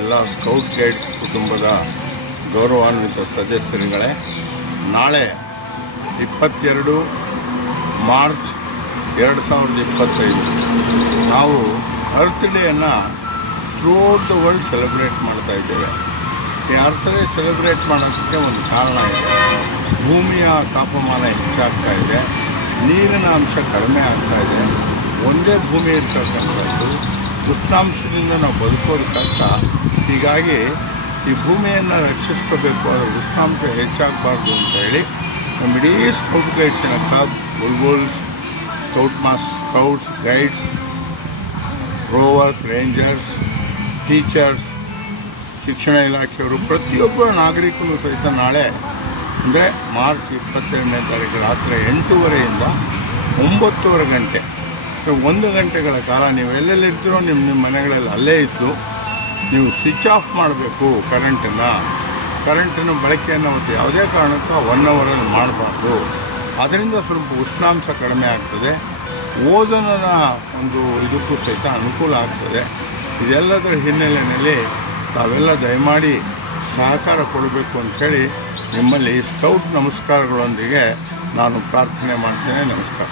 ಎಲ್ಲ scout guides ಕುಟುಂಬದ ಗೌರವಾನ್ವಿತ ಸದಸ್ಯರುಗಳೇ, ನಾಳೆ 22 ಮಾರ್ಚ್ 2025 ನಾವು ಅರ್ತ್ ಡೇಯನ್ನು ಥ್ರೂಔಟ್ ದ ವರ್ಲ್ಡ್ ಸೆಲೆಬ್ರೇಟ್ ಮಾಡ್ತಾ ಇದ್ದೇವೆ. ಈ ಅರ್ತ್ ಡೇ ಸೆಲೆಬ್ರೇಟ್ ಮಾಡೋದಕ್ಕೆ ಒಂದು ಕಾರಣ ಇದೆ. ಭೂಮಿಯ ತಾಪಮಾನ ಹೆಚ್ಚಾಗ್ತಾ ಇದೆ, ನೀರಿನ ಅಂಶ ಕಡಿಮೆ ಆಗ್ತಾ ಇದೆ. ಒಂದೇ ಭೂಮಿ ಇರ್ತಕ್ಕಂಥದ್ದು, ಉಷ್ಣಾಂಶದಿಂದ ನಾವು ಬದುಕೋದು ಕಷ್ಟ. ಹೀಗಾಗಿ ಈ ಭೂಮಿಯನ್ನು ರಕ್ಷಿಸ್ಕೋಬೇಕು, ಅದರ ಉಷ್ಣಾಂಶ ಹೆಚ್ಚಾಗಬಾರ್ದು ಅಂತ ಹೇಳಿ ನಮ್ಮ ಇಡೀ ಸ್ಕೌಟ್ ಗೈಡ್ಸಿನ club, bulbuls, scouts, guides, rovers, rangers, teachers, ಶಿಕ್ಷಣ ಇಲಾಖೆಯವರು, ಪ್ರತಿಯೊಬ್ಬ ನಾಗರಿಕನು ಸಹಿತ ನಾಳೆ ಅಂದರೆ ಮಾರ್ಚ್ 22ನೇ ತಾರೀಕು ರಾತ್ರಿ 8:30ಯಿಂದ 9:00 ಗಂಟೆ 1 ಗಂಟೆಗಳ ಕಾಲ ನೀವು ಎಲ್ಲೆಲ್ಲಿರ್ತೀರೋ ನಿಮ್ಮ ಮನೆಗಳಲ್ಲಿ ಅಲ್ಲೇ ಇದ್ದು ನೀವು ಸ್ವಿಚ್ ಆಫ್ ಮಾಡಬೇಕು. ಕರೆಂಟನ್ನು ಬಳಕೆಯನ್ನು ಮತ್ತು ಯಾವುದೇ ಕಾರಣಕ್ಕೂ 1 ಅವರಲ್ಲಿ ಮಾಡಬಾರ್ದು. ಅದರಿಂದ ಸ್ವಲ್ಪ ಉಷ್ಣಾಂಶ ಕಡಿಮೆ ಆಗ್ತದೆ, ಓಝೋನಿನ ಒಂದು ಇದಕ್ಕೂ ಸಹಿತ ಅನುಕೂಲ ಆಗ್ತದೆ. ಇದೆಲ್ಲದರ ಹಿನ್ನೆಲೆಯಲ್ಲಿ ತಾವೆಲ್ಲ ದಯಮಾಡಿ ಸಹಕಾರ ಕೊಡಬೇಕು ಅಂಥೇಳಿ ನಿಮ್ಮಲ್ಲಿ ಸ್ಕೌಟ್ ನಮಸ್ಕಾರಗಳೊಂದಿಗೆ ನಾನು ಪ್ರಾರ್ಥನೆ ಮಾಡ್ತೇನೆ. ನಮಸ್ಕಾರ.